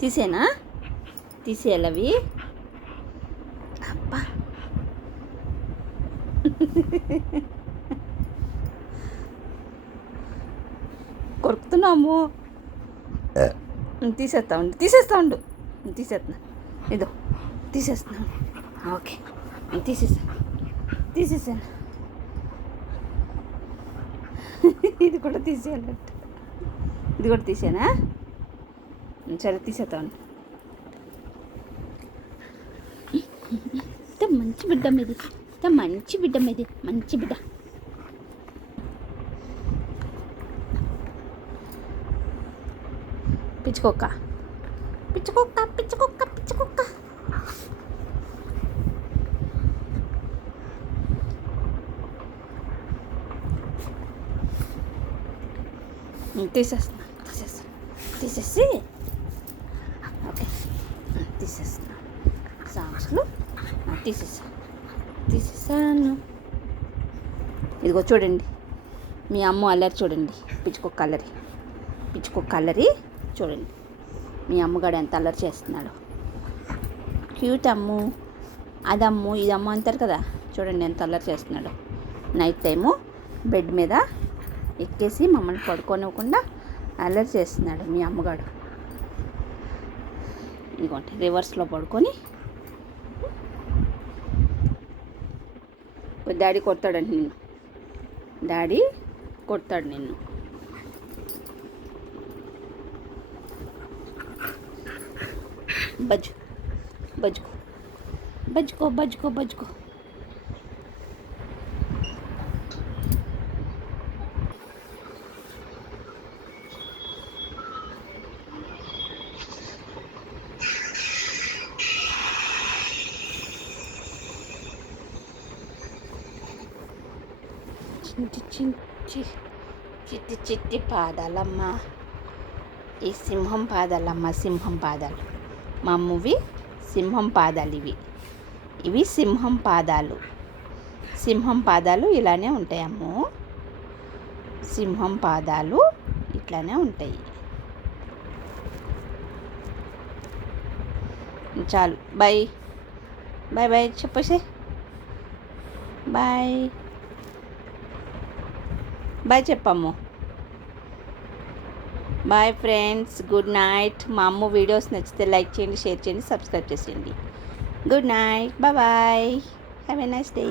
తీసేనా? తీసేయాలవి. అబ్బా కొరుకుతున్నాము. తీసేస్తా ఉండు తీసేస్తున్నా. ఇదో తీసేస్తున్నాను. ఓకే తీసేసాను. ఇది కూడా తీసేయాలంట. ఇది కూడా తీసేనా? సరే తీసేస్తాను. మంచి బిడ్డ మీది, మంచి బిడ్డ. పిచ్చుకోక్క. తీసేసి ఓకే తీసేస్తున్నా. సాంగ్స్లో తీసేసాను. ఇదిగో చూడండి, మీ అమ్మ అల్లరి చూడండి. పిచ్చుకొక్క అల్లరి చూడండి. మీ అమ్మగాడు ఎంత అల్లరి చేస్తున్నాడు. క్యూట్ అమ్ము, అదమ్ము ఇదమ్ము అంటారు కదా, చూడండి ఎంత అల్లరి చేస్తున్నాడు. నైట్ టైము బెడ్ మీద ఎక్కేసి మమ్మల్ని పడుకోనివ్వకుండా అల్లరి చేస్తున్నాడు మీ అమ్మగాడు. ఇదిగోండి రివర్స్లో పడుకొని డాడీ కొడతాడండి నిన్ను. డాడీ కొడతాడు నిన్ను. బజ్జుకో. చిట్టి పాదాలమ్మ, ఈ సింహం పాదాలమ్మ. మా అమ్మవి సింహం పాదాలు ఇవి సింహం పాదాలు ఇలానే ఉంటాయి అమ్ము. సింహం పాదాలు ఇట్లానే ఉంటాయి. చాలు, బాయ్ చెప్పేసి బాయ్ చెప్పమ్ము. Bye friends, good night. మా అమ్మ వీడియోస్ నచ్చితే లైక్ చేయండి, షేర్ చేయండి, సబ్స్క్రైబ్ చేసేయండి. Good night, bye. Have a nice day.